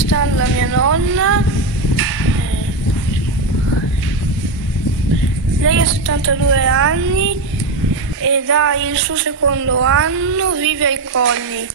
intervistando la mia nonna. Lei ha 72 anni ed ha il suo secondo anno, vive ai Colli.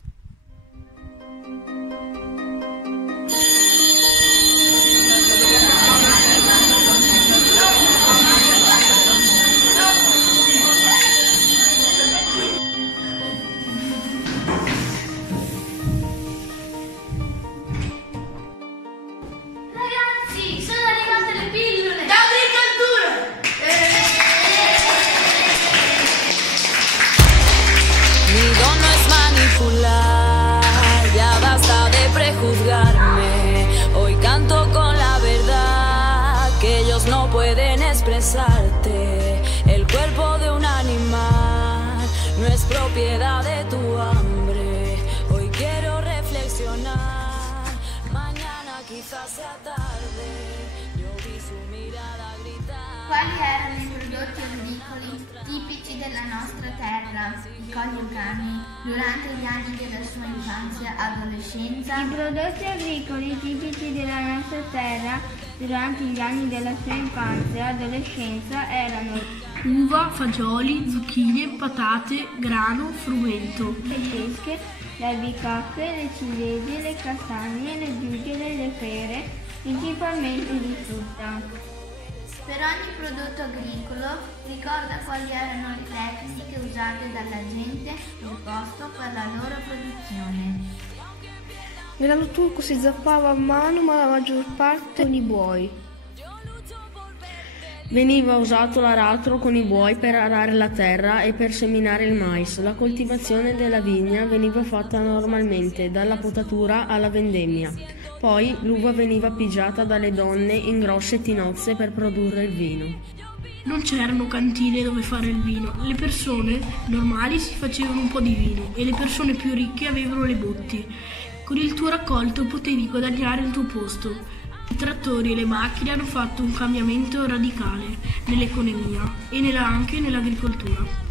Ya basta de prejuzgarme. Hoy canto con la verdad que ellos no pueden expresarte. El cuerpo de un animal no es propiedad de tu hambre. Hoy quiero reflexionar. Mañana quizás sea tarde. Yo vi su mirada gritar. Quali erano i prodotti agricoli tipici della nostra terra, i Colli Euganei, durante gli anni della sua infanzia e adolescenza? I prodotti agricoli tipici della nostra terra durante gli anni della sua infanzia e adolescenza erano uva, fagioli, zucchine, patate, grano, frumento, le pesche, le albicocche, le ciliegie, le castagne, le giughe, le pere, principalmente di frutta. Per ogni prodotto agricolo ricorda quali erano le tecniche usate dalla gente del posto per la loro produzione. Nell'anno turco si zappava a mano, ma la maggior parte con i buoi. Veniva usato l'aratro con i buoi per arare la terra e per seminare il mais. La coltivazione della vigna veniva fatta normalmente, dalla potatura alla vendemmia. Poi l'uva veniva pigiata dalle donne in grosse tinozze per produrre il vino. Non c'erano cantine dove fare il vino. Le persone normali si facevano un po' di vino e le persone più ricche avevano le botti. Con il tuo raccolto potevi guadagnare il tuo posto. I trattori e le macchine hanno fatto un cambiamento radicale nell'economia e anche nell'agricoltura.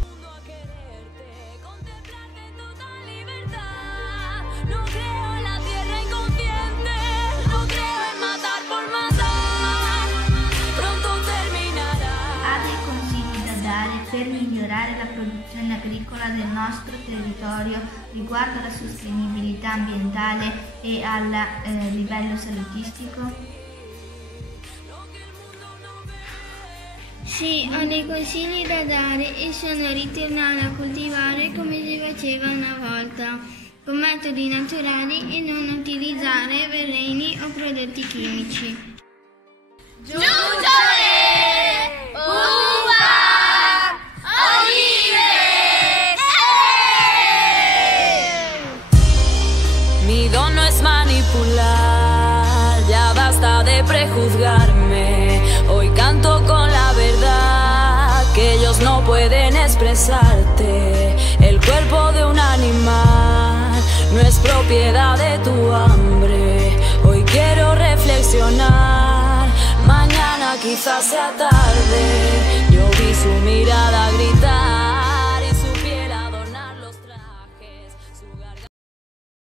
Per migliorare la produzione agricola del nostro territorio riguardo alla sostenibilità ambientale e al livello salutistico? Sì, ho dei consigli da dare e sono ritornare a coltivare come si faceva una volta, con metodi naturali e non utilizzare veleni o prodotti chimici. Mi don no es manipular, ya basta de prejuzgarme. Hoy canto con la verdad que ellos no pueden expresarte. El cuerpo de un animal no es propiedad de tu hambre. Hoy quiero reflexionar, mañana quizás sea tarde. Yo vi su mirada gritar.